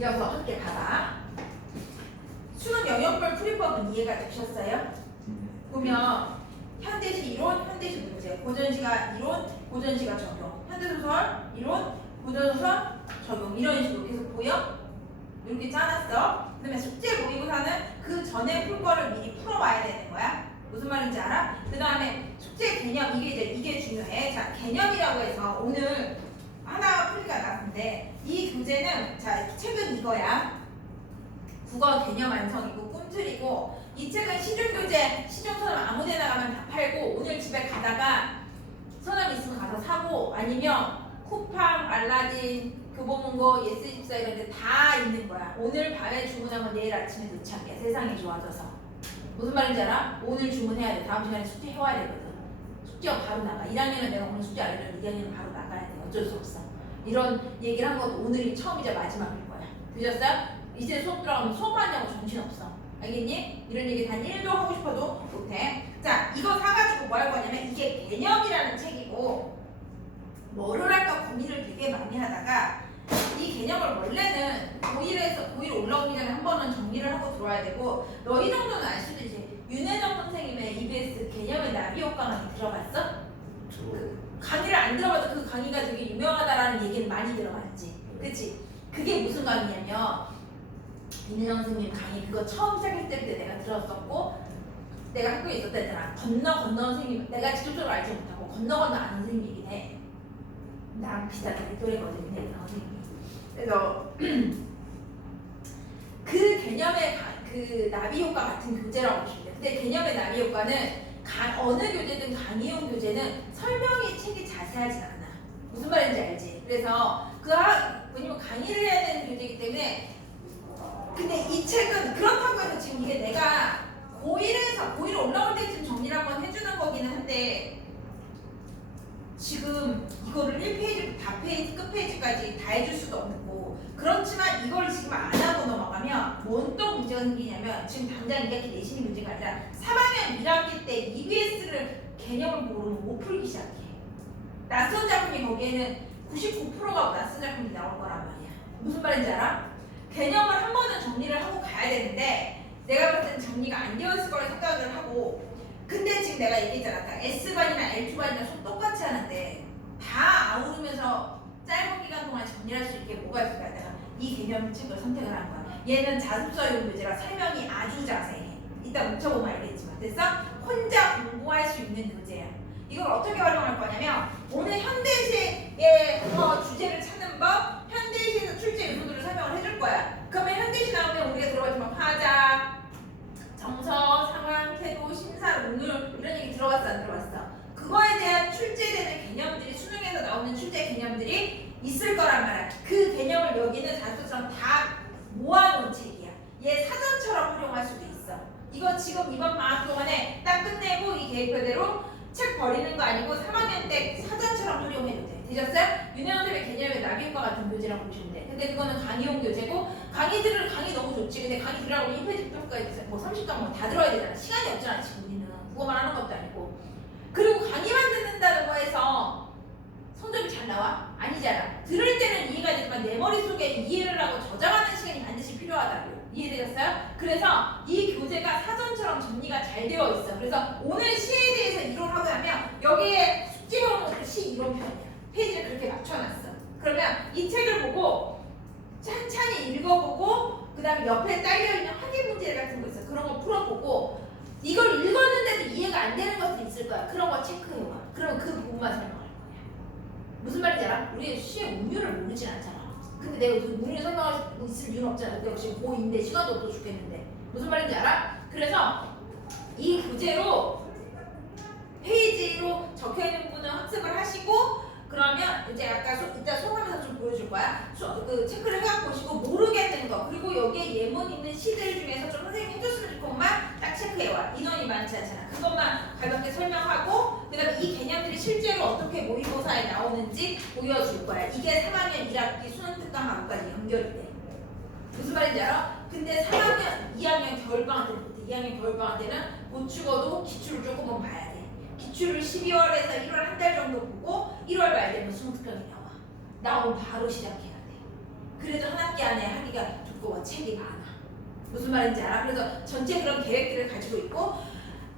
이어서 함께 봐봐. 수능 영역별 풀이법은 이해가 되셨어요? 보면 현대시 이론, 현대시 문제, 고전시가 이론, 고전시가 적용, 현대소설 이론, 고전소설 적용 이런 식으로 계속 보여? 이렇게 짜놨어. 그 다음에 숙제 모의고사는 그 전에 풀 거를 미리 풀어와야 되는 거야. 무슨 말인지 알아? 그 다음에 숙제 개념 이게 중요해. 자, 개념이라고 해서 오늘 하나 풀이가 나왔는데 이 교재는 자 책은 이거야. 국어 개념 완성이고 꿈틀이고 이 책은 시중교재 시중서점 아무데나 가면 다 팔고 오늘 집에 가다가 서점 있으면 가서 사고 아니면 쿠팡, 알라딘, 교보문고, 예스집사 이런 데 다 있는 거야. 오늘 밤에 주문하면 내일 아침에 도착해. 세상이 좋아져서. 무슨 말인지 알아? 오늘 주문해야 돼. 다음 시간에 숙제 해와야 되거든. 숙제가 바로 나가. 1학년은 내가 오늘 숙제 안 해줬는데 2학년은 바로 나가야 돼. 어쩔 수 없어. 이런 얘기를 한 것도 오늘이 처음이자 마지막일 거야. 되셨어요? 이제 수업 들어가면 수업하냐고 정신없어. 알겠니? 이런 얘기 단 1도 하고 싶어도 못해. 자, 이거 사가지고 뭐 할 거냐면 이게 개념이라는 책이고 뭐를 할까 고민을 되게 많이 하다가 이 개념을 원래는 고1 올라오기 전에 한 번은 정리를 하고 들어와야 되고 너희 정도는 알 수도 있지. 윤혜정 선생님의 EBS 개념의 나비 효과 강의 들어봤어? 그 강의를 안 들어봐도 그 강의가 되게 유명하다라는 얘기는 많이 들어봤지. 그치? 그게 무슨 강의냐면 윤혜정 선생님 강의 그거 처음 시작했을 때 내가 들었었고 내가 학교에 있었다 했잖아. 건너 선생님 내가 직접적으로 알지 못하고 건너 아는 선생님이긴 해. 나랑 비슷하게 또래거든. 선생님이. 그래서 그 개념의 그 나비 효과 같은 교재라고 보시면 돼. 근데 개념의 나비 효과는 어느 교재든 강의용 교재는 설명이 책이 자세하진 않아. 무슨 말인지 알지? 그래서 왜냐면 강의를 해야 되는 교재이기 때문에 근데 이 책은 그렇다고 해서 지금 이게 내가 고1 올라올 때쯤 정리를 한번 해주는 거기는 한데 지금 이거를 1페이지부터 4페이지 끝페이지까지 다 해줄 수도 없고 그렇지만 이걸 지금 안 하고 넘어가면 뭔 또 문제가 생기냐면 지금 당장 이게 내신이 문제가 아니라 3학년 1학기 때 EBS를 개념을 모르면 못 풀기 시작해. 낯선 작품이 거기에는 99%가 낯선 작품이 나올 거란 말이야. 무슨 말인지 알아? 개념을 한 번은 정리를 하고 가야 되는데 내가 봤을 때는 정리가 안 되어 있을 거라 생각을 하고 근데 지금 내가 얘기했잖아. S반이나 L2반이나 수업 똑같이 하는데 다 아우르면서 짧은 기간 동안 정리할 수 있게 뭐가 있을까? 내가 이 개념 책을 선택을 한 거야. 얘는 자습서용 교재라 설명이 아주 자세해. 이따 묻혀보면 알겠지만 됐어? 혼자 공부할 수 있는 교재야. 이걸 어떻게 활용할 거냐면 오늘 현대시의 주제를 찾는 법, 현대시에서 출제 요소들을 설명을 해줄 거야. 그러면 현대시 나오면 우리가 들어봤지만 화자, 정서, 상황, 태도, 심사, 운율 이런 얘기 들어봤어 안 들어봤어? 그거에 대한 출제되는 개념들이 수능에서 나오는 출제 개념들이 있을 거란 말이야. 그 개념을 여기는 자습서처럼 다 모아놓은 책이야. 얘 사전처럼 활용할 수도 있어. 이거 지금 이번 방학 동안에 딱 끝내고 이 계획표대로 책 버리는 거 아니고 3학년 때 사전처럼 활용해도 돼. 되셨어요? 윤혜원 선생님의 개념의 나비효과 같은 교재라고 보시면 돼. 근데 그거는 강의용 교재고 강의 너무 좋지. 근데 강의 들으라고 1페이지부터까지 뭐 30강 다 들어야 되잖아. 시간이 없잖아 지금 우리는. 그거만 하는 것도 아니고. 그리고 강의만 듣는다고 해서 성적이 잘 나와? 아니잖아. 들을 때는 이해가 되지만 내 머릿속에 이해를 하고 저장하는 시간이 반드시 필요하다고. 이해되셨어요? 그래서 이 교재가 사전처럼 정리가 잘 되어 있어. 그래서 오늘 시에 대해서 이론하고 나면 여기에 숙제로는 시 이론편이야. 페이지를 그렇게 맞춰놨어. 그러면 이 책을 보고 찬찬히 읽어보고 그 다음에 옆에 딸려있는 확인 문제 같은 거 있어. 그런 거 풀어보고 이걸 읽었는데도 이해가 안 되는 것도 있을 거야. 그런 거 체크해봐. 그럼 그 부분만 설명할 거야. 무슨 말인지 알아? 우리 시의 운율을 모르진 않잖아. 근데 내가 그 운율 설명할 수 있을 이유는 없잖아. 내가 지금 고2인데 시간도 없어 죽겠는데. 무슨 말인지 알아? 그래서 이 교재로 페이지로 적혀있는 부분은 학습을 하시고 그러면 이제 아까 이따 수업하면서 좀 보여줄 거야. 그 체크를 해갖고 보시고 모르겠는 거 그리고 여기에 예문 있는 시들 중에서 좀 선생님 해줬으면 좋은 것만 딱 체크해와. 인원이 많지 않잖아. 그것만 가볍게 설명하고 그 다음에 이 개념들이 실제로 어떻게 모의고사에 나오는지 보여줄 거야. 이게 3학년 1학기 수능특강하고까지 연결이 돼. 무슨 말인지 알아? 근데 3학년, 2학년 겨울방학 때는 못해. 2학년 겨울방학 때는 못 죽어도 기출을 조금은 봐야 돼. 기출을 12월에서 1월 한 달 정도 보고 1월 말 되면 수능특강이 나와. 나오면 바로 시작해야 돼. 그래도 한 학기 안에 하기가 두꺼워. 책이 많아. 무슨 말인지 알아? 그래서 전체 그런 계획들을 가지고 있고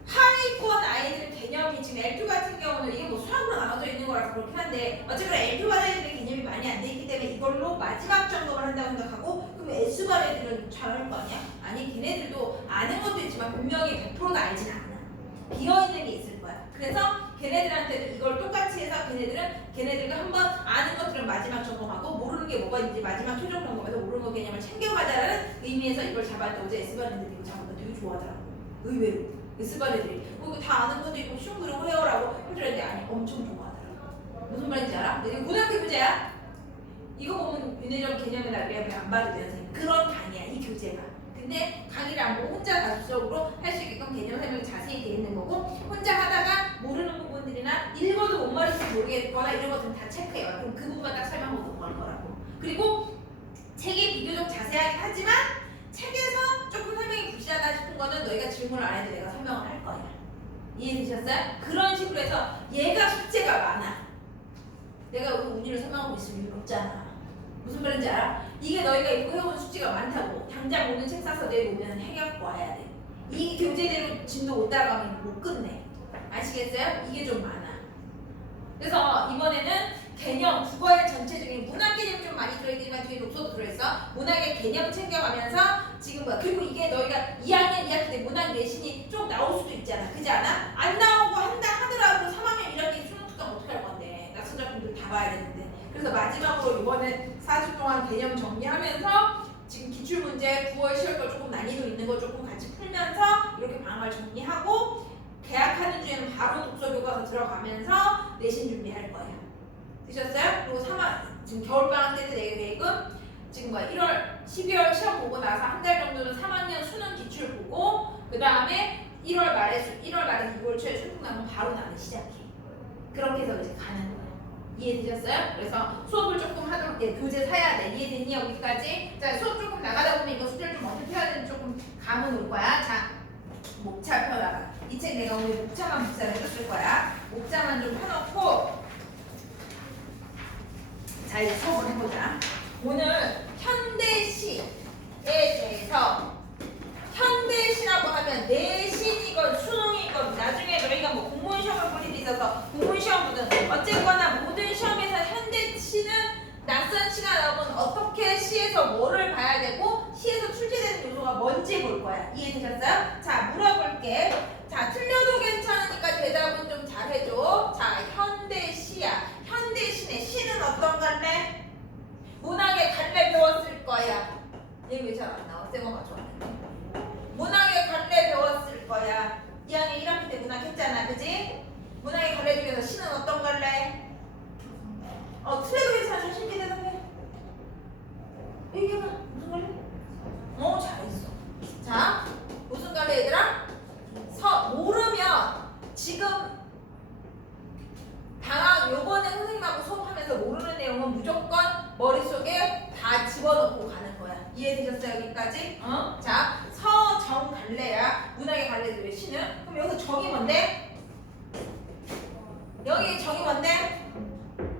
하위권 아이들 개념이 지금 L2 같은 경우는 이게 뭐 수학으로 나눠져 있는 거라서 그렇긴 한데 어쨌거나 L2 반 애들의 개념이 많이 안 돼 있기 때문에 이걸로 마지막 점검을 한다고 생각하고 그럼 S 반 애들은 잘할 거 아니야? 아니 걔네들도 아는 것도 있지만 분명히 100%다 알진 않아. 비어있는 게 있을 거야. 그래서 걔네들한테도 이걸 똑같이 해서 걔네들과 한번 아는 것들은 마지막 점검하고 모르는 게 뭐가 있는지 마지막 최종 점검에서 모르는 거 개념을 챙겨가자라는 의미에서 이걸 잡았다. 어제 S반 애들이 이거 잡은 거 되게 좋아하더라고. 의외로. S반 애들이 이거 다 아는 것도 있고 쉬운 그런 거 해요라고 해주는데 아니 엄청 좋아하더라고. 무슨 말인지 알아? 이거 고등학교 문제야. 이거 보면 윤회전 개념의 날개 안 봐도 돼요 선생님. 그런 강의야 이 교재가. 근데 강의를 안 보고 혼자 가수적으로 할 수 있게끔 개념 설명이 자세히 되어 있는 거고 혼자 하다가 모르는 부분들이나 읽어도 뭔 말인지 모르겠거나 이런 것들은 다 체크해요. 그럼 그 부분만 딱 설명하고 넘어갈 거라고. 그리고 책이 비교적 자세하긴 하지만 책에서 조금 설명이 부실하다 싶은 거는 너희가 질문을 안 해도 내가 설명을 할 거야. 이해되셨어요? 그런 식으로 해서 얘가 숙제가 많아. 내가 오늘 운이를 설명하고 있으면 이유 없잖아. 무슨 말인지 알아? 이게 너희가 이거 해온 숙제가 많다고 당장 오는 책 사서 내일 오면 해갖고 와야 돼. 이 교재대로 진도 못 따라가면 못 끝내. 아시겠어요? 이게 좀 많아. 그래서 이번에는 개념, 국어의 전체적인 문학 개념이 좀 많이 들어있지만 뒤에 독서도 들어있어. 문학의 개념 챙겨가면서 지금 뭐 그리고 이게 너희가 2학년 2학기 때 문학 내신이 좀 나올 수도 있잖아. 그지 않아? 안 나오고 한다 하더라도 3학년 1학기 수능 특강 어떻게 할 건데 낙선 작품들 다 봐야 되는데. 그래서 마지막으로 이번에 4주 동안 개념 정리하면서 지금 기출문제 9월 10월 거 조금 난이도 있는 거 조금 같이 풀면서 이렇게 방을 정리하고 계약하는 주에는 바로 독서 교과서 들어가면서 내신 준비할 거예요. 되셨어요? 그리고 지금 겨울방학 때 내 계획은 지금 1월, 12월 시험 보고 나서 한 달 정도는 3학년 수능 기출 보고 그 다음에 1월 말에서 2월 초에 수능 나면 바로 나는 시작해. 그렇게 해서 이제 가는 거예요. 이해되셨어요? 그래서 수업을 조금 하도록 해. 교재 사야 돼. 이해됐니? 여기까지? 자, 수업 조금 나가다 보면 이거 숙제를 좀 어떻게 해야 되는지 조금 감은 올 거야. 자, 목차 펴다가 이 책 내가 오늘 목차만 복사를 해줬을 거야. 목차만 좀 펴놓고 자 이제 수업을 해보자. 오늘 현대시에 대해서 현대시라고 하면 내신이건 수능이건 나중에 너희가 뭐 공무원 시험을 볼 일이 있어서 공무원 시험보든 어쨌거나 모든 시험에서 현대시는 낯선 시가 나오면 어떻게 시에서 뭐를 봐야 되고 시에서 출제되는 요소가 뭔지 볼 거야. 이해되셨어요? 자 물어볼게. 자 틀려도 괜찮으니까 대답은 좀 잘해줘. 자 현대시야. 현대시네. 시는 어떤 갈래? 문학의 갈래 배웠을 거야. 얘 왜 잘 안 나와? 쌤어 가져와. 문학의 갈래 배웠을 거야. 2학년 1학기 때 문학 했잖아. 그지? 문학의 갈래 중에서 시는 어떤 갈래? 틀려도 괜찮아. 자신 있게 대답해. 얘기해봐. 무슨 갈래? 잘했어. 자, 무슨 갈래 얘들아? 모르면 지금 방학 요번에 선생님하고 수업하면서 모르는 내용은 무조건 머릿속에 다 집어넣고 가는 거야. 이해되셨어요? 여기까지? 자, 서정 갈래야. 문학의 갈래들의 시는. 그럼 여기서 정이 뭔데? 여기 정이 뭔데?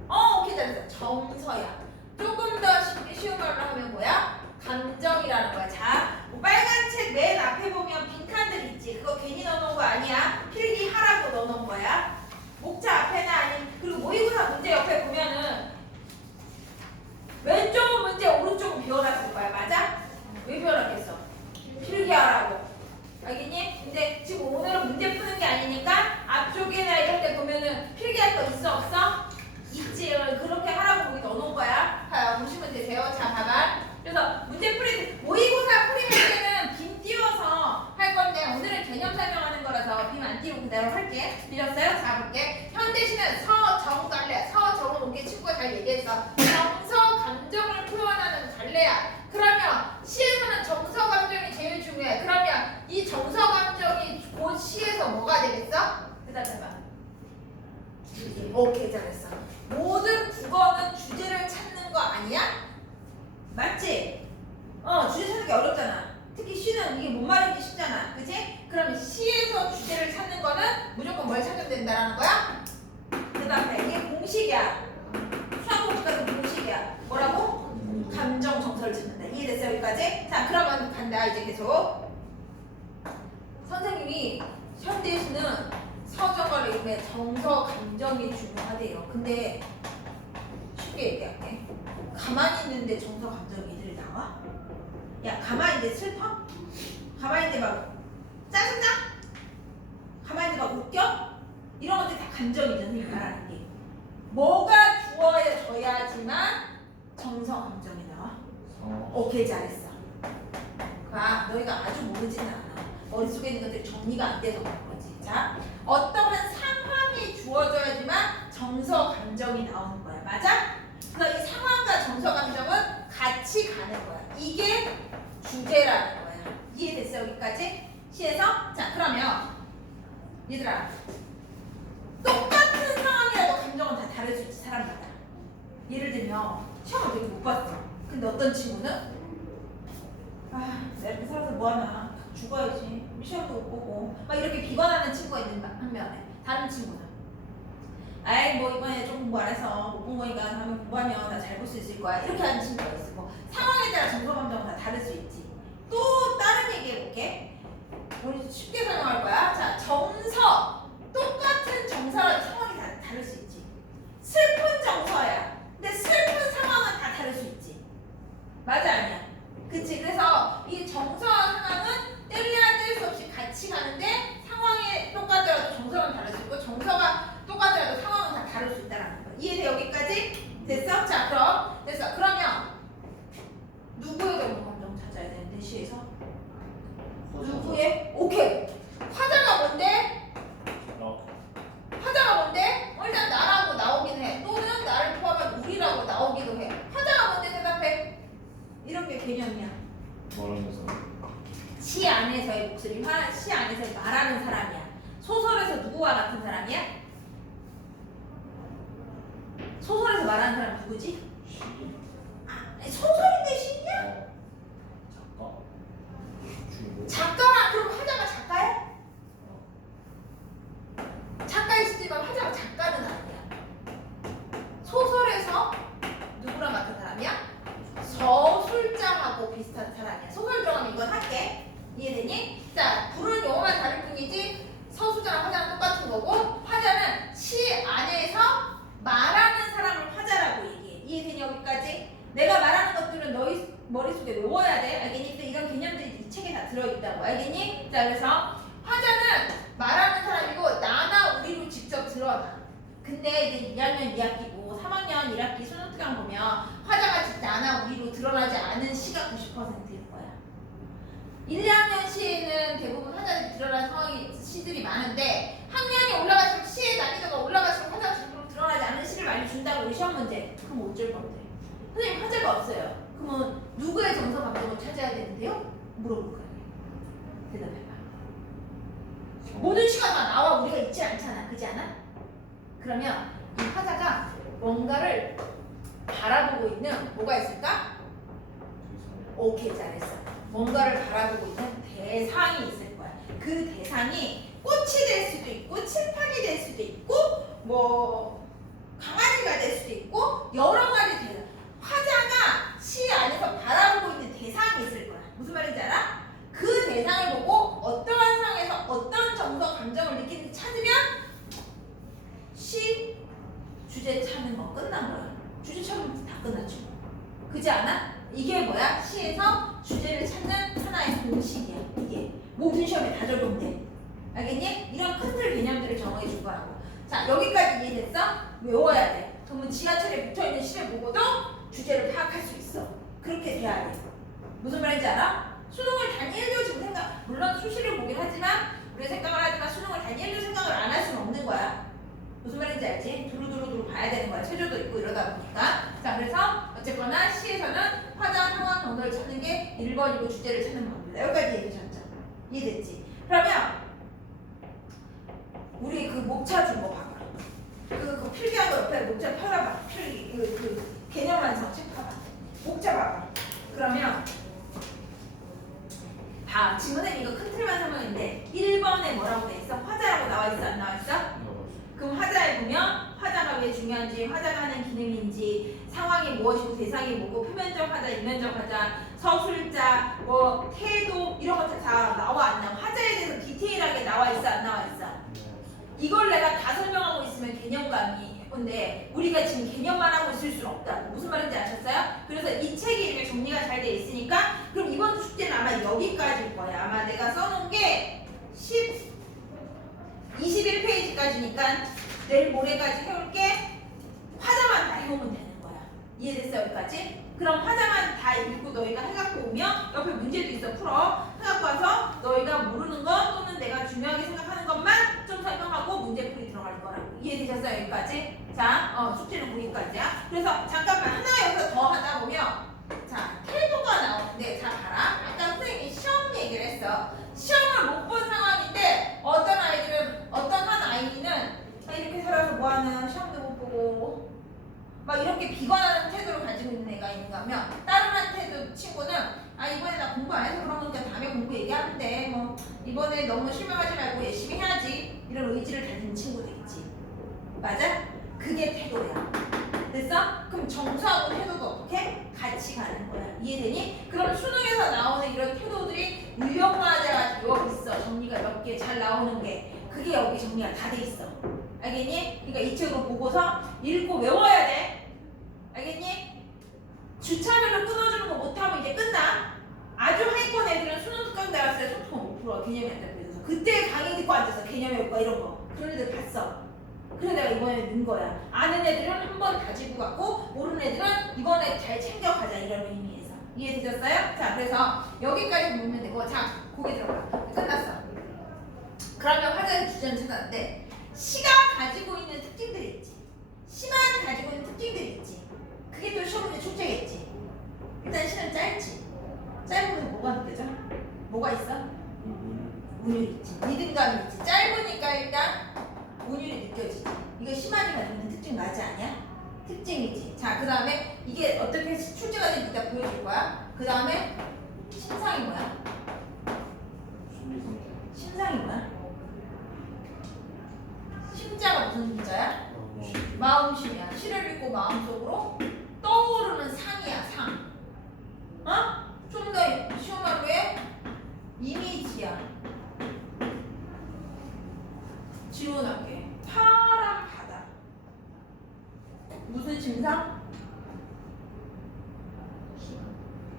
오케이 잘했어. 정서야. 조금 더 쉬운 말로 하면 뭐야? 감정이라는 거야. 자, 빨간 책 맨 앞에 보면 빈칸들 있지. 그거 괜히 넣어놓은 거 아니야. 필기하라고 넣어놓은 거야. 목차 앞에나 아니면 그리고 모의고사 문제 옆에 보면은 왼쪽은 문제 오른쪽은 비워놨을 거야. 맞아? 왜 비워놨겠어? 필기하라고. 알겠니? 근데 지금 오늘은 문제 푸는 게 아니니까 앞쪽이나 이럴 때 보면은 필기할 거 있어 없어? 있지. 그렇게 하라고 거기 넣어놓은 거야. 보시면 되세요. 자 봐봐. 그래서 문제 모의고사 풀이할 때는 빈 띄워서 할 건데 오늘은 개념 설명하는 거라서 빈 안 띄우고 그대로 할게. 들렸어요? 자 볼게. 현대시는 서정 갈래. 서정은 오게 친구가 잘 얘기했어. 정서 감정을 표현하는 갈래야. 그러면 시에서는 정서 감정이 제일 중요해. 그러면 이 정서 감정이 곧 시에서 뭐가 되겠어? 대답해봐. 오케이 잘했어. 모든 국어는 주제를 찾는 거 아니야? 맞지? 주제 찾는 게 어렵잖아. 특히 시는 이게 뭔 말인지 쉽잖아. 그치? 그럼 시에서 주제를 찾는 거는 무조건 뭘 찾으면 된다라는 거야? 대답해. 이게 공식이야. 수학 공식 같은 공식이야. 뭐라고? 감정 자, 그러면 간다. 이제 계속. 선생님이 현대시는 서정어를 읽으면 정서, 감정이 중요하대요. 근데 쉽게 얘기할게. 가만히 있는데 정서, 감정이 이들이 나와? 야, 가만히 있는데 슬퍼? 가만히 있는데 막 짜증나? 가만히 있는데 막 웃겨? 이런 것들이 다 감정이죠. 선생님이 말하는 게. 뭐가 주어져야지만 정서, 감정이 나와? 오케이, 잘했어. 아, 너희가 아주 모르지는 않아. 머릿속에 있는 것들이 정리가 안 돼서 그런 거지. 자, 어떠한 상황이 주어져야지만 정서, 감정이 나오는 거야. 맞아? 그래서 이 상황과 정서, 감정은 같이 가는 거야. 이게 주제라는 거야. 이해됐어? 여기까지? 시에서? 자, 그러면 얘들아, 똑같은 상황이라도 감정은 다 다를 수 있지, 사람마다. 예를 들면 시험을 되게 못 봤어. 근데 어떤 친구는 아, 내가 이렇게 살아서 뭐하나, 죽어야지, 시험도 못 보고 막 이렇게 비관하는 친구가 있는 반면에 다른 친구는 아이 뭐 이번에 좀 공부 안 해서 못 본 거니까 다음에 공부하면 나 잘 볼 수 있을 거야, 이렇게 하는 친구가 있어. 뭐 상황에 따라 정서 감정은 다 다를 수 있지. 또 다른 얘기 해볼게. 우리 쉽게 설명할 거야. 자, 정서, 똑같은 정서라도 상황이 다 다를 수 있지. 슬픈 정서야. 근데 슬픈 상황은 다 다를 수 있지. 맞아, 아니야? 그치? 그래서 이 정서와 상황은 뗄래야 뗄 수 없이 같이 가는데 상황이 똑같더라도 정서는 다를 수 있고 정서가 똑같더라도 상황은 다 다를 수 있다는 거. 이해돼? 여기까지? 됐어? 자, 그럼 됐어. 그러면 누구의 정서 감정 찾아야 되는데 시에서? 누구의? 오케이. 화자가 뭔데? 화자가 뭔데? 일단 나라고 나오긴 해. 또는 나를 포함한 우리라고 나오기도 해. 화자가 뭔데? 대답해. 이런 게 개념이야. 말하면서 시 안에서의 목소리, 시 안에서 말하는 사람이야. 소설에서 누구와 같은 사람이야? 소설에서 말하는 사람 누구지? 소설인데 시냐? 작가 주인공 작가라. 그럼 화자가 작가야? 작가일 수도 있지만 화자가 작가는 아니야. 소설에서 누구랑 같은 사람이야? 저술자하고 비슷한 사람이야. 소설 들어가면 이건 할게. 이해되니? 자, 부르는 용어만 다를 뿐이지 서술자랑 화자랑 똑같은 거고, 화자는 시 안에서 말하는 사람을 화자라고 얘기해. 이해되니? 여기까지? 내가 말하는 것들은 너희 머릿속에 외워야 돼. 알겠니? 근데 이런 개념들이 이 책에 다 들어있다고. 알겠니? 자, 그래서 화자는 말하는 사람이고 나나 우리로 직접 드러나. 근데 이제 2학년 2학기고 3학년 1학기 수능특강 보면 화자가 진짜 나나 우리로 드러나지 않은 시가 90%일 거야. 1, 2학년 시에는 대부분 화자들이 드러난 상황이 시들이 많은데 학년이 올라갈수록 시의 난이도가 올라갈수록 화자가 제대로 드러나지 않은 시를 많이 준다고 우리 시험 문제. 그럼 어쩔 건데? 선생님 화자가 없어요. 그러면 누구의 정서 감정을 찾아야 되는데요? 물어볼 거예요. 대답해봐. 모든 시가 다 나와 우리가 있지 않잖아. 그렇지 않아? 그러면 이 화자가 뭔가를 바라보고 있는 뭐가 있을까? 오케이, 잘했어. 뭔가를 바라보고 있는 대상이 있을 거야. 그 대상이 꽃이 될 수도 있고 칠판이 될 수도 있고 뭐 강아지가 될 수도 있고 여러 가지 대상. 화자가 시 안에서 바라보고 있는 대상이 있을 거야. 무슨 말인지 알아? 그 대상을 보고 어떠한 상황에서 어떤 정서 감정을 느끼는지 찾으면 시 주제 찾는 거 끝난 거야. 주제 찾으면 다 끝났죠. 그지 않아? 이게 뭐야? 시에서 주제를 찾는 하나의 공식이야. 이게 모든 시험에 다 적용돼. 알겠니? 이런 큰 틀 개념들을 정해 준 거라고. 자, 여기까지 이해됐어? 외워야 돼. 그러면 지하철에 붙어있는 시를 보고도 주제를 파악할 수 있어. 그렇게 돼야 돼. 무슨 말인지 알아? 수능을 단 1교 지금 생각, 물론 수시를 보긴 하지만 우리 생각을 하지만 수능을 단 1교 생각을 안 할 수는 없는 거야. 무슨 말인지 알지? 두루두루 봐야 되는 거야. 체조도 있고 이러다 보니까. 자, 그래서 어쨌거나 시에서는 화자 상황 정도를 찾는 게 1번이고 주제를 찾는 겁니다. 여기까지 얘기하셨죠? 이해됐지? 그러면 우리 그 목차 준 거 봐봐. 그 필기한 거 옆에 목차 펴봐봐. 필기 그 개념 완성 책 봐봐. 목차 봐봐. 그러면 봐. 지금 선생님 이거 큰 틀만 설명인데 1번에 뭐라고 돼 있어? 화자라고 나와 있어? 안 나와 있어? 그럼 화자에 보면 화자가 왜 중요한지, 화자가 하는 기능인지, 있지. 상황이 무엇이고 대상이 뭐고 표면적 하자, 인면적 하자, 서술자, 뭐 태도 이런 것들 다 나와 안 나와? 화자에 대해서 디테일하게 나와 있어 안 나와 있어? 이걸 내가 다 설명하고 있으면 개념감이 근데 우리가 지금 개념만 하고 있을 수는 없다고. 무슨 말인지 아셨어요? 그래서 이 책이 이렇게 정리가 잘 돼 있으니까 그럼 이번 주 숙제는 아마 여기까지일 거야. 아마 내가 써놓은 게 21페이지까지니까 내일 모레까지 해올게. 화자만 다 해오면 되는 거야. 이해됐어 여기까지? 그럼 화자만 다 읽고 너희가 해갖고 오면 옆에 문제도 있어 풀어. 해갖고 와서 너희가 모르는 거 또는 내가 중요하게 생각하는 것만 좀 설명하고 문제풀이 들어갈 거라고. 이해되셨어요 여기까지? 자, 숙제는 거기까지야. 그래서 잠깐만 하나 여기서 더 하다 보면 자 태도가 나오는데 자 봐라. 아까 선생님이 시험 얘기를 했어. 시험을 못 본 상황인데 어떤 아이들은 어떤 한 아이는 이렇게 살아서 뭐하는 시험도 못 보고 막 이렇게 비관하는 태도를 가지고 있는 애가 있는가 하면 다른 한 태도 친구는 아 이번에 나 공부 안 해서 그런 거니까 다음에 공부 얘기하면 돼. 뭐 이번에 너무 실망하지 말고 열심히 해야지. 이런 의지를 가진 친구도 있지. 맞아? 그게 태도야. 됐어? 그럼 정서하고 태도도 어떻게? 같이 가는 거야. 이해되니? 그럼 수능에서 나오는 이런 태도들이 유형화가 되어 있어. 정리가 몇 개 잘 나오는 게. 그게 여기 정리가 다 돼 있어. 알겠니? 그러니까 이 책을 보고서 읽고 외워야 돼. 알겠니? 주차별로 끊어주는 거 못하면 이제 끝나. 아주 하위권 애들은 수능 특강 나왔을 때 소통 못 풀어. 개념이 안 잡혀서. 그때 강의 듣고 앉아서 개념 외우고 이런 거. 그런 애들 봤어. 그래 내가 이번에 넣은 거야. 아는 애들은 한 번 가지고 갔고 모르는 애들은 이번에 잘 챙겨가자 이런 의미에서. 이해되셨어요? 자 그래서 여기까지 보면 되고 자 고개 들어가. 끝났어. 그러면 화자의 주제는 찾았는데 시가 가지고 있는 특징들이 있지. 시만 가지고 있는 특징들이 있지. 그게 또 시험 문제 출제겠지. 일단 시는 짧지. 짧으면 뭐가 느껴져? 뭐가 있어? 운율 있지. 리듬감이 있지. 짧으니까 일단 운율이 느껴지지. 이거 시만이 가지고 있는 특징 맞지 않냐? 특징이지. 자, 그 다음에 이게 어떻게 출제가 되는지 이따 보여줄 거야. 그 다음에 심상이 뭐야? 심상이 뭐야? 심자가 무슨 심자야? 마음심이야. 시를 읽고 마음속으로 떠오르는 상이야, 상. 어? 좀 더 시원하게 왜? 이미지야. 지원하게. 파란 바다. 무슨 심상?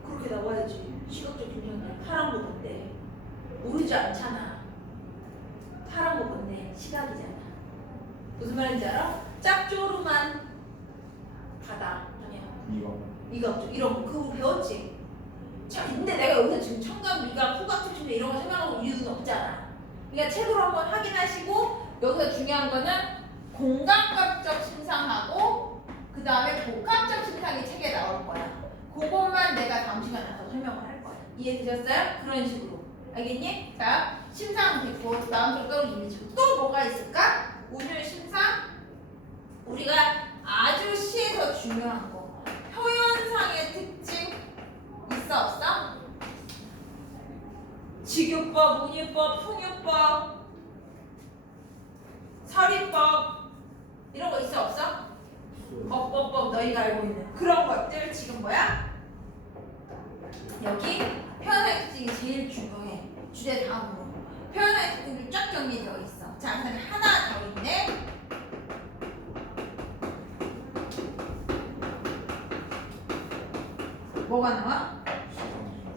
그렇게 나와야지. 시각적 김정이야. 파란 거 뭔데? 모르지 않잖아. 파란 거 뭔데? 시각이잖아. 무슨 말인지 알아? 짭조름한 바다. 아니야. 미각 이런 거 그거 배웠지. 자, 근데 내가 여기서 지금 청각, 미각, 후각, 특징 이런 거 생각하고 이유는 없잖아. 그러니까 책으로 한번 확인하시고 여기서 중요한 거는 공감각적 심상하고 그 다음에 복합적 심상이 책에 나올 거야. 그것만 내가 다음 시간에 더 설명을 할 거야. 이해되셨어요? 그런 식으로. 알겠니? 자, 심상 됐고 다음 또 이미지. 또 뭐가 있을까? 운율 심상. 우리가 아주 시에서 중요한 거. 표현상의 특징 있어 없어? 직유법, 운유법, 풍유법, 설의법 이런 거 있어 없어? 법법법 너희가 알고 있는 그런 것들 지금 뭐야? 여기 표현의 특징이 제일 중요해. 주제 다음으로 표현의 특징이 쫙 정리되어 있어. 자, 그다음에 하나 더 있네. 뭐가 나와?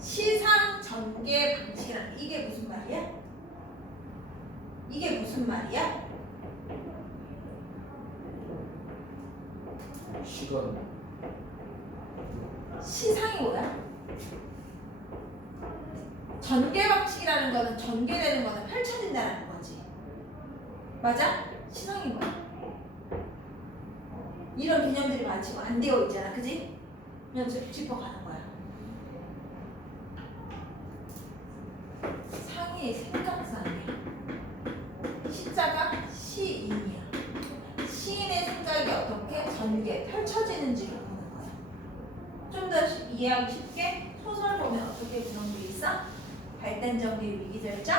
시상 전개 방식이라는 게 이게 무슨 말이야? 이게 무슨 말이야? 시간 시상이 뭐야? 전개 방식이라는 거는 전개되는 거는 펼쳐진다는 거지. 맞아? 시상이 뭐야? 이런 개념들이 많지고 안 되어 있잖아, 그지? 그냥 짚어가는 거야. 상의 생각상이야. 시자가 시인이야. 시인의 생각이 어떻게 전개, 펼쳐지는지를 보는 거야. 좀 더 이해하기 쉽게 소설 보면 어떻게 그런 게 있어? 발단 전개, 위기 결정,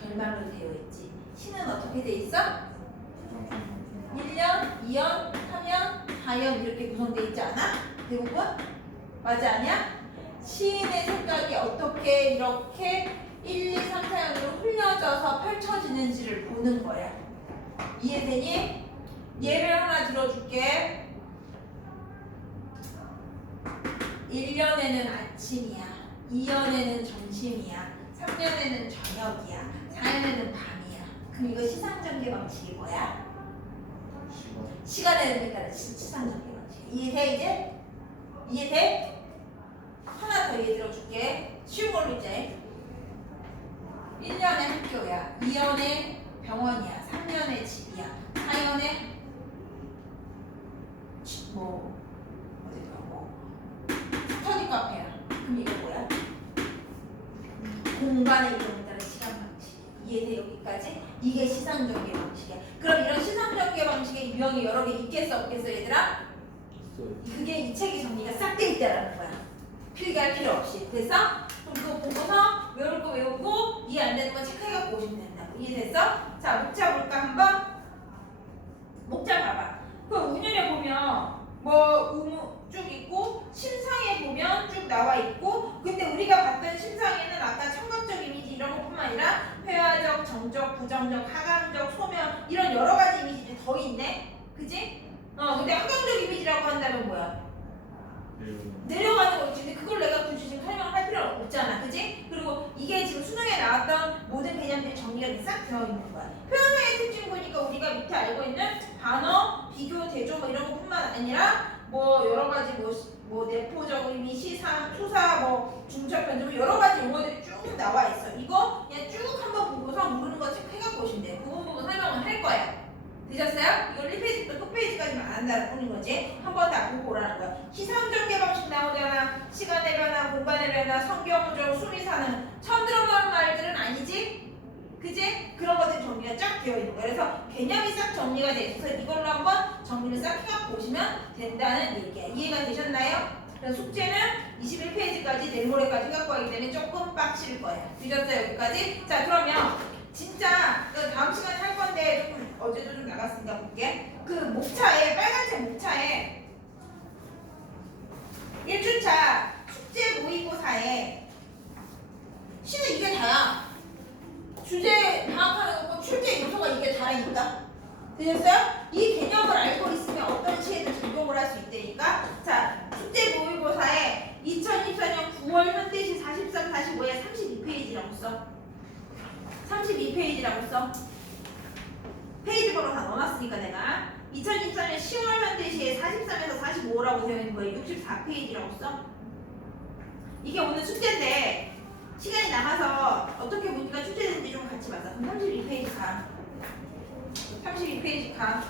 결말로 되어 있지. 시는 어떻게 돼 있어? 1년, 2년, 3년, 4연 이렇게 구성되어 있지 않아? 대부분? 맞아 아니야? 시인의 생각이 어떻게 이렇게 1, 2, 3, 4연으로 흘려져서 펼쳐지는지를 보는 거야. 이해되니? 예를 하나 들어줄게. 1년에는 아침이야. 2년에는 점심이야. 3년에는 저녁이야. 4년에는 밤이야. 그럼 이거 시상전개 방식이 뭐야? 시간에 따라 시상전개 방식. 이해돼 이제? 이해돼? 하나 더 예를 들어줄게. 쉬운 걸로 이제. 1년에 학교야. 2년에 병원이야. 3년에 집이야. 4년에 뭐 어디가 뭐 스터디 카페야. 그럼 이거 뭐야? 공간의 이동에 따른 시간 방식. 이해돼 여기까지? 이게 시상전개 방식이야. 그럼 이런 시상전개 방식의 유형이 여러 개 있겠어 없겠어 얘들아? 그게 이 책이 정리가 싹 돼 있다라는 거야. 필기할 필요 없이. 그래서 좀 그거 보고서 외울 거 외우고 이해 안 되는 거 체크해갖고 오시면 된다고. 이해됐어? 자 목차 볼까 한번? 목차 봐봐. 그 운율에 보면 뭐 의무 쭉 있고 심상에 보면 쭉 나와 있고, 근데 우리가 봤던 심상에는 아까 청각적 이미지 이런 것뿐만 아니라 회화적, 정적, 부정적, 하강적, 소멸 이런 여러 가지 이미지들이 더 있네. 그지? 근데 하강적 이미지라고 한다면 뭐야? 내려가는 거지. 근데 그걸 내가 굳이 지금 설명을 할 필요는 없잖아. 그지? 그리고 이게 지금 수능에 나왔던 모든 개념들이 정리가 싹 되어 있는 거야. 표현상의 특징 보니까 우리가 밑에 알고 있는 단어, 비교, 대조 뭐 이런 것뿐만 아니라 뭐 여러 가지 뭐 내포적 의미, 시사, 투사, 뭐 중첩, 변조 뭐 여러 가지 용어들이 쭉 나와 있어. 이거 그냥 쭉 한번 보고서 모르는 거 체크해갖고 오시면 돼. 부분 설명을 할 거야. 되셨어요? 이걸 1페이지부터 끝페이지까지만 안 한다고 보는 거지. 한 번 다 보고 오라는 거야. 시상전개 방식 나오잖아. 시간의 변화, 공간의 변화, 성경적, 수미사는 처음 들어보는 말들은 아니지? 그지? 그런 것들이 정리가 쫙 되어 있는 거야. 그래서 개념이 싹 정리가 돼 있어서 이걸로 한번 정리를 싹 해갖고 오시면 된다는 얘기야. 이해가 되셨나요? 그래서 숙제는 21페이지까지 내일 모레까지 해갖고 하기 때문에 조금 빡칠 거야. 되셨어요? 여기까지? 자 그러면 진짜 다음 시간에 할 건데 조금 어제도 좀 나갔으니까 볼게. 그 목차에 빨간색 목차에 1주차 숙제 모의고사에 시는 이게 다야. 주제 파악하는 거고 출제 요소가 이게 다라니까. 되셨어요? 이 개념을 알고 있으면 어떤 시에도 적용을 할 수 있다니까. 자 숙제 모의고사에 2024년 9월 현대시 43, 45에 32페이지라고 써. 32페이지라고 써. 페이지 번호 다 넣어놨으니까 내가 2024년 10월 현대시에 43에서 45라고 되어 있는 거예요. 64페이지라고 써. 이게 오늘 숙제인데 시간이 남아서 어떻게 문제가 출제되는지 좀 같이 봐서. 그럼 32페이지 가. 32페이지 가.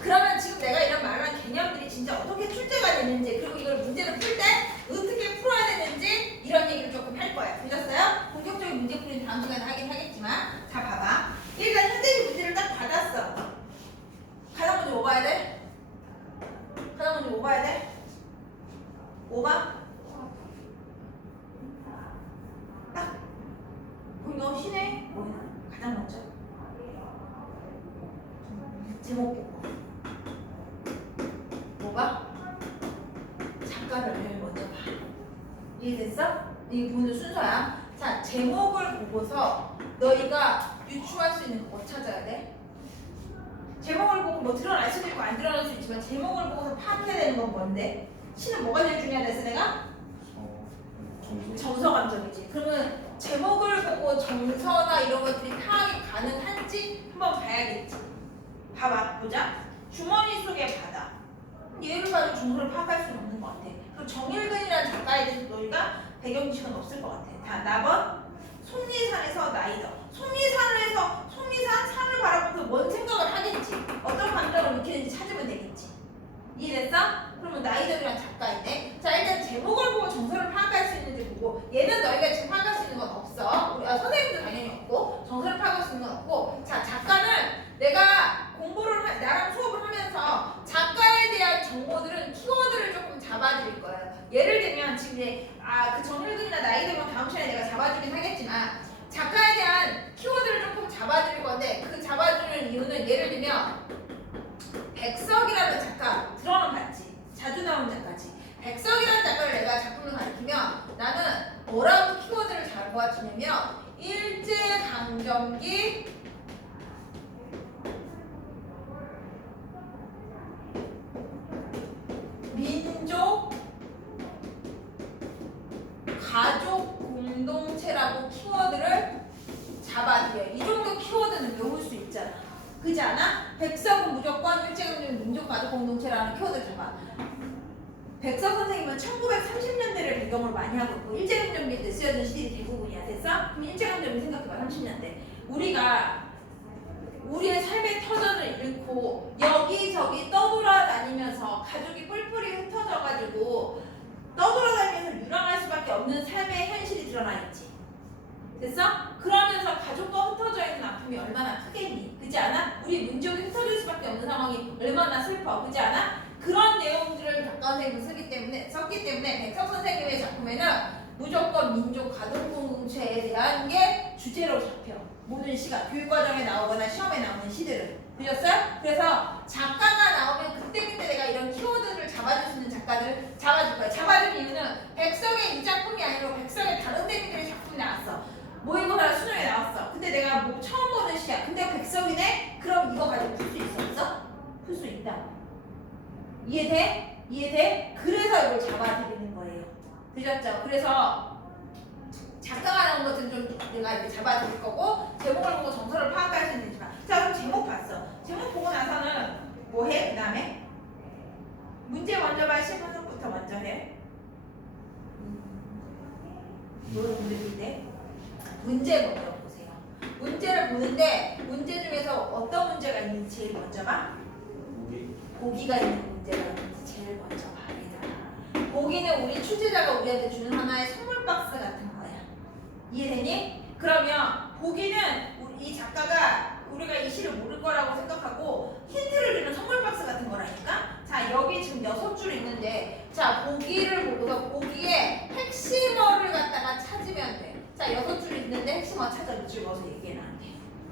그러면 지금 내가 이런 말한 개념들이 진짜 어떻게 출제가 되는지, 그리고 이걸 문제를 풀 때 어떻게 풀어야 되는지 이런 얘기를 조금 할 거야. 되셨어요? 본격적인 문제 풀이는 다음 시간에 하긴 하겠지만, 자 봐봐. 일단 현대시 문제를 딱 받았어. 가장 먼저 뭐 봐야 돼? 가장 먼저 뭐 봐야 돼? 5번? 딱 보이는 시네? 뭐야? 가장 먼저 제목 보고 뭐 봐? 작가를 먼저 봐. 이해됐어? 이게 보는 순서야. 자, 제목을 보고서 너희가 유추할 수 있는 거 뭐 찾아야 돼? 제목을 보고 뭐 드러날 수도 있고 안 드러날 수 있지만 제목을 보고서 파악해야 되는 건 뭔데? 시는 뭐가 제일 중요하다 했어 내가? 정서 감정이지. 그러면 제목을 보고 정서나 이런 것들이 파악이 가능한지 한번 봐야겠지. 봐봐, 보자. 주머니 속의 바다. 얘를 가지고 정서를 파악할 수는 없는 것 같아. 그리고 정일근이라는 작가에 대해서 너희가 배경 지식은 없을 것 같아. 다 나번 속리산에서 나이더. 속리산 산을 바라보면서 뭔 생각을 하겠지. 어떤 감정을 느끼는지 찾으면 되겠지. 이해됐어? 그러면 나이더이라는 작가인데, 자 일단 제목을 보고 정서를 파악할 수 있는지 보고, 얘는 너희가 지금 파악할 수 있는 건 없어. 선생님도 당연히 없고 정서를 파악할 수 있는 건 없고. 자 작가는 내가 나랑 수업을 하면서 작가에 대한 정보들은 키워드를 조금 잡아드릴 거예요. 예를 들면 지금 그 정일근이나 나이더면 다음 시간에 내가 잡아주긴 하겠지만 작가에 대한 키워드를 조금 잡아드릴 건데, 그 잡아주는 이유는 백석이라는 작가 들어는 봤지. 자주 나오는 작가지. 백석이라는 작가를 내가 작품을 가리키면 나는 뭐라고 키워드를 잘 모아주냐면 일제강점기 민족 가족 공동체라고 키워드를 잡아드려요. 이 정도 키워드는 외울 수 있잖아. 그지 않아? 백석은 무조건 일제강점기 민족 가족 공동체라는 키워드를 잡아. 백석 선생님은 1930년대를 배경으로 많이 하고 있고 일제강점기 때 쓰여진 시들이 대부분이야. 됐어? 그럼 일제강점기 생각해봐. 30년대 우리가 우리의 삶의 터전을 잃고 여기저기 떠돌아다니면서 가족이 뿔뿔이 흩어져가지고 떠돌아다니면서 유랑할 수밖에 없는 삶의 현실이 드러나 있지. 됐어? 그러면서 가족과 흩어져 있는 아픔이 얼마나 크겠니? 그지 않아? 우리 민족이 흩어질 수밖에 없는 상황이 얼마나 슬퍼. 그지 않아? 그런 내용들을 작가 선생님은 썼기 때문에 백석 선생님의 작품에는 무조건 민족 가족 공동체에 대한 게 주제로 잡혀. 모든 시가 교육과정에 나오거나 시험에 나오는 시들은. 되셨어요? 그래서 작가가 나오면 그때그때 내가 이런 키워드를 잡아줄 수 있는 작가들을 잡아줄 거야. 잡아줄 이유는 백석의 이 작품이 아니고 백석의 다른 데미들의 작품이 나왔어. 모의고사 수능에 나왔어. 근데 내가 뭐 처음 보는 시야. 근데 백석이네? 그럼 이거 가지고 풀 수 있어? 없어? 풀 수 있다. 이해돼? 이해돼? 그래서 이걸 잡아드리는 거예요. 되셨죠? 그래서 작가가 나온 것은 좀 내가 이렇게 잡아드릴 거고 제목을 보고 정서를 파악할 수 있는지만 자 그럼 제목 봤어. 제목 보고 나서는 뭐 해? 그 다음에 문제 먼저 봐. 실분석부터 먼저 해. 뭘 문제인데? 문제 먼저 보세요. 문제를 보는데 문제 중에서 어떤 문제가 있는지 제일 먼저 봐. 보기가 있는 문제가 있는지 제일 먼저 봐야 되잖아. 보기는 우리 출제자가 우리한테 주는 하나의 선물 박스 같은 거야. 이해되니? 그러면 보기는 이 작가가 우리가 이 시를 모를 거라고 생각하고 힌트를 주는 선물 박스 같은 거라니까. 자 여기 지금 6줄 있는데 자 보기를 보고서 보기에 핵심어를 갖다가 찾으면 돼. 자 6줄 있는데 핵심어 찾아 몇 줄 넣어서 얘기해 나한테.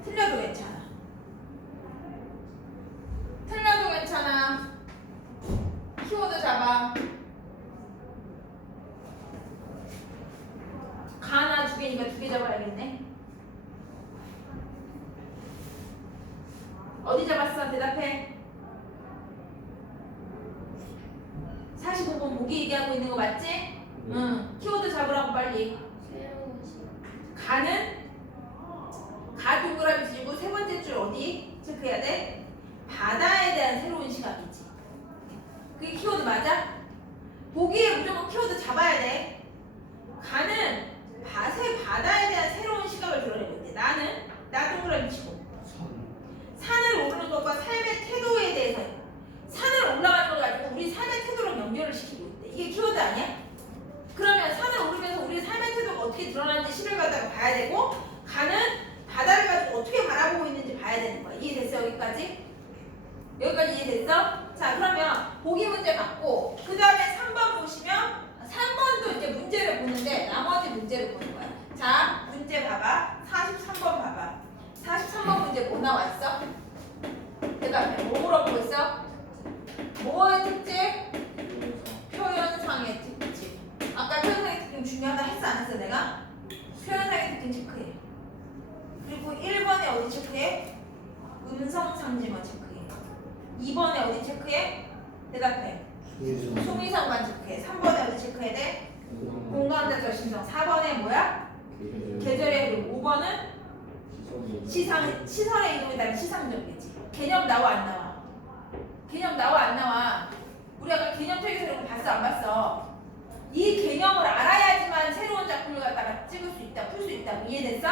틀려도 괜찮아. 틀려도 괜찮아. 키워드 잡아. 가나 2개니까 2개 잡아야겠네. 어디 잡았어? 대답해. 45번 보기 얘기하고 있는 거 맞지? 응. 키워드 잡으라고 빨리. 가는 가 동그라미 지고 세 번째 줄 어디 체크해야 돼? 바다에 대한 새로운 시각이지. 그게 키워드 맞아? 보기에 무조건 키워드 잡아야 돼. 가는 바다에 대한 새로운 시각을 드러내고 있대. 나 동그라미 치고 산을 오르는 것과 삶의 태도에 대해서 산을 올라가는 걸 가지고 우리 삶의 태도랑 연결을 시키고 있대. 이게 키워드 아니야? 그러면 산을 오르면서 우리 삶의 태도가 어떻게 드러나는지 시를 갖다가 봐야 되고 가는 바다를 가지고 어떻게 바라보고 있는지 봐야 되는 거야. 이해됐어? 여기까지? 여기까지 이해됐어? 자 그러면 보기 문제 받고 그 다음에 3번 보시면 3번도 이제 문제를 보는데 나머지 문제를 보는 거야. 자 문제 봐봐. 43번 봐봐. 43번 문제 뭐 나와있어? 내가 뭐 물어보고 있어? 뭐의 특징? 표현상의 특징. 아까 표현상의 특징 중요하다 했어 안 했어 내가? 표현상의 특징 체크해. 그리고 1번에 어디 체크해? 음성상징어 체크해. 2번에 어디 체크해? 대답해. 수미상만 체크해. 3번에 어디 체크해야 돼? 공간대절 신성. 4번에 뭐야? 계절의 흐름. 5번은 시선의 이동에 따른 시상정계지. 개념 나와 안 나와? 개념 나와 안 나와? 우리 아까 개념推理서를 봤어 안 봤어? 이 개념을 알아야지만 새로운 작품을 갖다가 찍을 수 있다, 풀 수 있다. 이해됐어?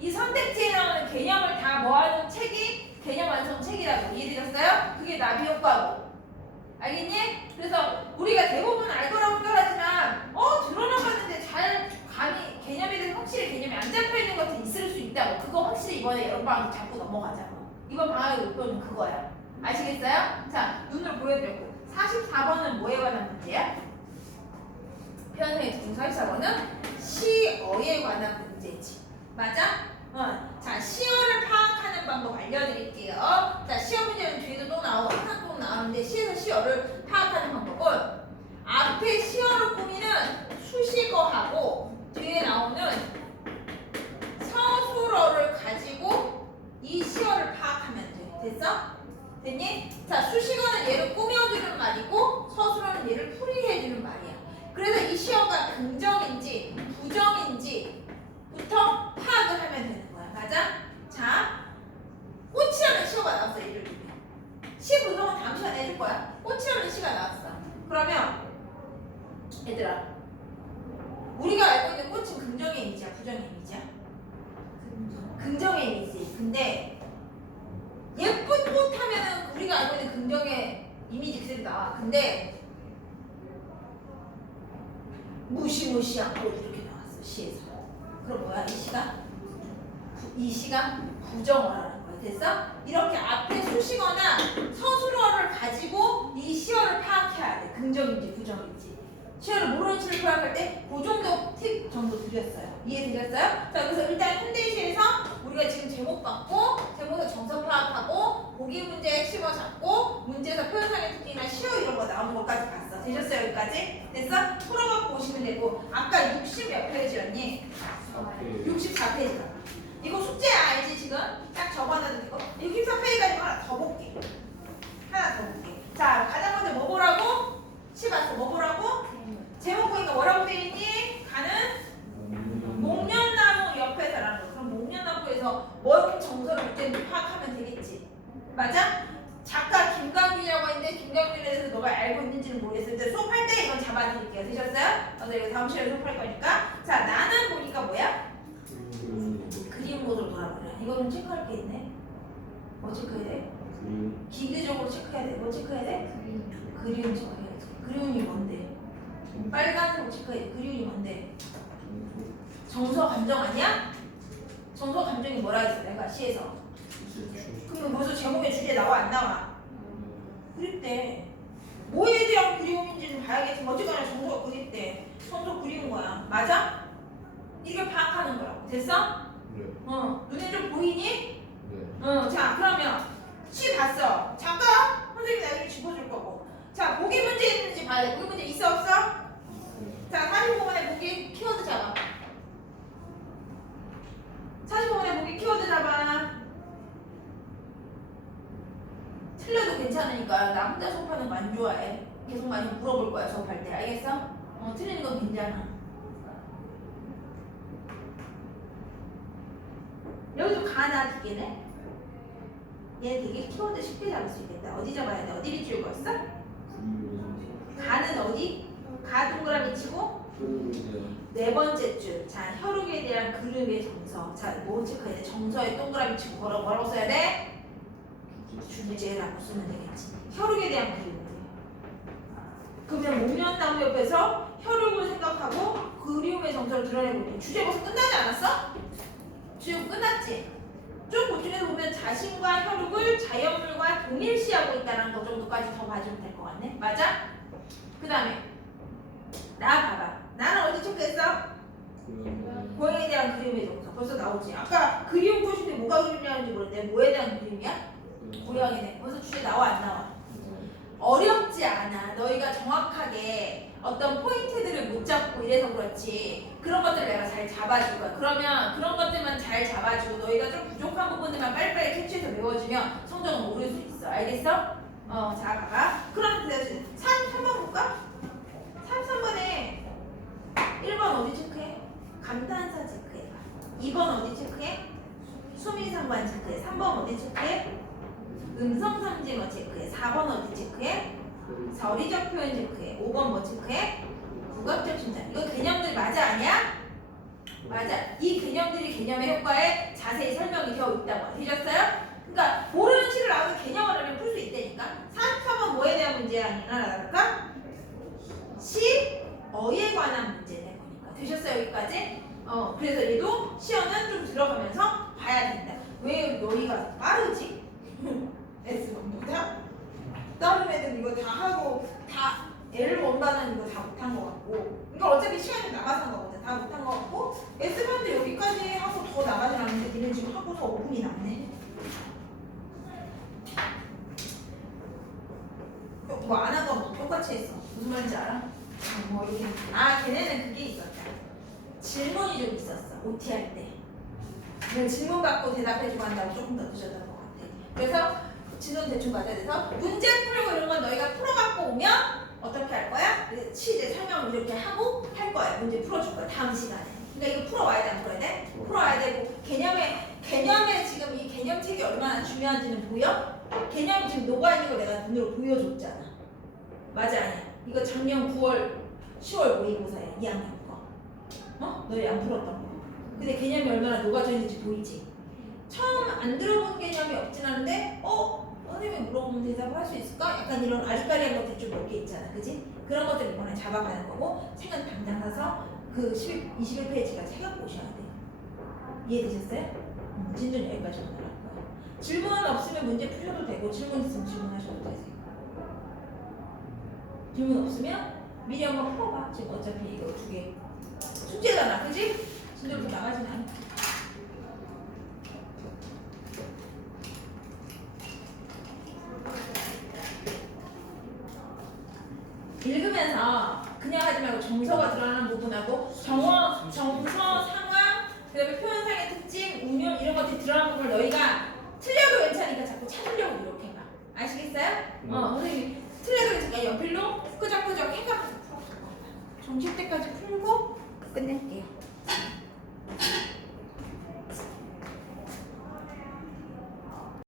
이 선택지에 나오는 개념을 다 모아놓은 책이 개념 완성 책이라고. 이해되셨어요? 그게 나비 효과고. 알겠니? 그래서 우리가 대부분 알 거라고 생각하지만 들어나봤는데 잘 감이 개념에 대해서 확실히 개념이 안 잡혀 있는 것도 있을 수 있다고. 그거 확실히 이번에 여러 방 잡고 넘어가자고. 이번 방학의 목표는 그거야. 아시겠어요? 자, 눈을 보여드렸고 44번은 뭐에 관한 문제야? 표현상의 특징 44번은 시어에 관한 문제지. 맞아? 자, 시어를 파악하는 방법 알려드릴게요. 자, 시어 문제는 뒤에도 또 나오고 하나 또 시어를 파악하는 방법은 앞에 시어를 꾸미는 수식어하고 뒤에 나오는 서술어를 가지고 이 시어를 파악하면 돼. 됐어? 됐니? 자, 수식어는 얘를 꾸며주는 말이고 서술어는 얘를 풀이해주는 말이야. 그래서 이 시어가 긍정인지 부정인지부터 파악을 하면 되는 거야. 맞아? 자, 꽃이라는 시어가 나왔어. 예를 들면 시 분석은 다음 시간에 해줄 거야. 꽃이라는 시가 나왔어. 그러면 얘들아, 우리가 알고 있는 꽃은 긍정의 이미지야, 부정의 이미지야? 긍정의 이미지. 근데 예쁜 꽃 하면은 우리가 알고 있는 긍정의 이미지 그대로 나와. 근데 무시무시한 꽃 이렇게 나왔어, 시에서. 그럼 뭐야? 이 시가 부정어라는 거야. 됐어? 이렇게 앞에 수식어나 서술어를 가지고 이 시어를 파악해야 돼. 긍정인지 부정인지. 시어를 모르는 시를 파악할 때 그 정도 팁 정도 드렸어요. 이해되셨어요? 자, 그래서 일단 현대시에서 우리가 지금 제목 받고 제목에서 정서 파악하고 보기 문제 핵심어 잡고 문제에서 표현상의 특징이나 시어 이런 거 나오는 것까지 봤어. 되셨어요? 여기까지? 됐어? 풀어갖고 오시면 되고 아까 60 몇 페이지였니? 64페이지다. 이거 숙제 알지 지금? 딱 적어놔도 되고 64페이지까지 하나 더 볼게. 자, 가장 먼저 뭐 보라고? 시 봤어. 뭐 보라고? 제목 보니까 뭐라고 되어있니? 가는 목련나무 옆에서라는 거. 그럼 목련나무에서 뭔 정서를 그때 파악하면 되겠지. 맞아? 작가 김강민이라고 했는데 김강민에 대해서 너가 알고 있는지는 모르겠을 때 수업할 때 이건 잡아드릴게요. 되셨어요? 그래서 이거 다음 시간에 수업할 거니까. 자, 나는 보니까 뭐야? 그림 모드로 돌아보래. 이거는 체크할 게 있네. 뭐 체크해야 돼? 기계적으로 체크해야 돼. 뭐 체크해야 돼? 그리움 체크해야 돼. 그리움이 뭔데? 빨간색으로 체크해야 돼. 그리움이 뭔데? 정서 감정 아니야? 정서 감정이 뭐라 했어? 내가 시에서. 그럼 벌써 제목에 주제 나와 안 나와? 그립대. 뭐에 대한 그리움인지는 봐야겠지만 어쨌거나 정서가 그립대. 정서 그리운 거야. 맞아? 이게 파악하는 거야. 됐어? 네. 눈에 좀 보이니? 네. 자, 그러면 시 봤어. 잠깐 선생님이 나중에 짚어줄 거고. 자, 보기 문제 있는지 봐야 돼. 보기 문제 있어 없어? 자, 45번에 보기 키워드 잡아. 45번에 보기 키워드 잡아. 틀려도 괜찮으니까 나 혼자 수업하는 거 안 좋아해. 계속 많이 물어볼 거야 수업할 때. 알겠어? 틀리는 건 괜찮아. 여기도 가나 두 개네? 얘 되게 키워드 쉽게 잡을 수 있겠다. 어디 잡아야 돼? 어디 밑줄 그었어? 가는 어디? 가 동그라미 치고 네 번째 줄. 자, 혈육에 대한 그름의 정서. 자, 뭐 체크해야 돼? 정서에 동그라미 치고 뭐라고 써야 돼? 주제라고 쓰면 되겠지. 혈육에 대한 그림. 그러면 목련나무 옆에서 혈육을 생각하고 그리움의 정서를 드러내고 주제 벌써 끝나지 않았어? 주제 끝났지? 좀 보충해서 보면 자신과 혈육을 자연물과 동일시하고 있다는 것 정도까지 더 봐주면 될 것 같네. 맞아? 그 다음에 나 봐봐. 나는 어디 체크했어? 고양이에 대한 그림의 정서. 벌써 나오지. 아까 그리움 표시인데 뭐가 그림이라는지 모르는데 뭐에 대한 그림이야? 고양이네. 벌써 주제 나와 안 나와? 어렵지 않아. 너희가 정확하게 어떤 포인트들을 못 잡고 이래서 그렇지. 그런 것들을 내가 잘 잡아줄 거야. 그러면 그런 것들만 잘 잡아주고 너희가 좀 부족한 부분들만 빨리빨리 캐치해서 외워주면 성적은 오를 수 있어. 알겠어? 자, 봐봐. 그럼 3번 볼까? 3번에 1번 어디 체크해? 감탄사 체크해. 2번 어디 체크해? 수미상관 체크해. 3번 어디 체크해? 음성상징어 체크해. 4번 어디 체크해? 서리적 표현 체크해. 5번 뭐 체크해? 국악적 칭찬. 이거 개념들 맞아 아니야? 맞아. 이 개념들이 개념의 효과에 자세히 설명이 되어 있다고. 되셨어요? 그러니까 모르는 시를 나와서 개념을 알면 풀 수 있다니까. 44번 뭐에 대한 문제야? 나갈까? 시어에 관한 문제네 보니까. 되셨어요 여기까지? 그래서 얘도 시어는 좀 들어가면서 봐야 된다. 왜 너희가 빠르지? S번보다? 다른 애들 이거 다 하고 다 L1반은 이거 다 못한 것 같고 이거 어차피 시간이 남아서 한 거거든. 다 못한 것 같고 S반도 여기까지 하고 더 나가진 않는데 니네 지금 하고서 5분이 남네. 뭐 안 한 건 똑같이 했어. 무슨 말인지 알아? 뭐 이렇게. 걔네는 그게 있었다. 질문이 좀 있었어. OT 할 때. 그냥 질문 받고 대답해주고 한다고 조금 더 늦었던 것 같아. 그래서 지금 대충 맞아야 돼서 문제 풀고 이런 건 너희가 풀어갖고 오면 어떻게 할 거야? 이제 설명을 이렇게 하고 할 거야. 문제 풀어줄 거야. 다음 시간에. 그러니까 이거 풀어와야 돼, 안 풀어야 돼? 풀어와야 되고 개념에 지금 이 개념책이 얼마나 중요한지는 보여? 개념이 지금 녹아있는 걸 내가 눈으로 보여줬잖아. 맞아, 아니야? 이거 작년 9월, 10월 모의고사야. 2학년 거. 너희 안 풀었던 거. 근데 개념이 얼마나 녹아져 있는지 보이지? 처음 안 들어본 개념이 없진 않은데 선생님이 물어보면 대답을 할 수 있을까? 약간 이런 아리까리한 것들이 좀 몇 개 있잖아. 그지? 그런 것들 이번에 잡아가는 거고 책은 당장 가서 그 21페이지까지 해갖고 오셔야 돼. 이해되셨어요? 진도는 여기까지 오늘 할 거야. 질문 없으면 문제 푸셔도 되고 질문 있으면 질문하셔도 되세요. 질문 없으면 미리 한번 풀어봐. 지금 어차피 이거 2개 숙제잖아. 그지? 진도로 나가진 않아. 읽으면서 그냥 하지 말고 정서가 드러나는 부분하고 정서, 상황, 그 다음에 표현상의 특징, 운용 이런 것들이 드러나는 걸 너희가 틀려도 괜찮으니까 자꾸 찾으려고 노력해봐. 아시겠어요? 선생님이 틀려도 괜찮으니까 연필로 끄적끄적 해가면서 풀어볼 거야. 점심 때까지 풀고 끝낼게요.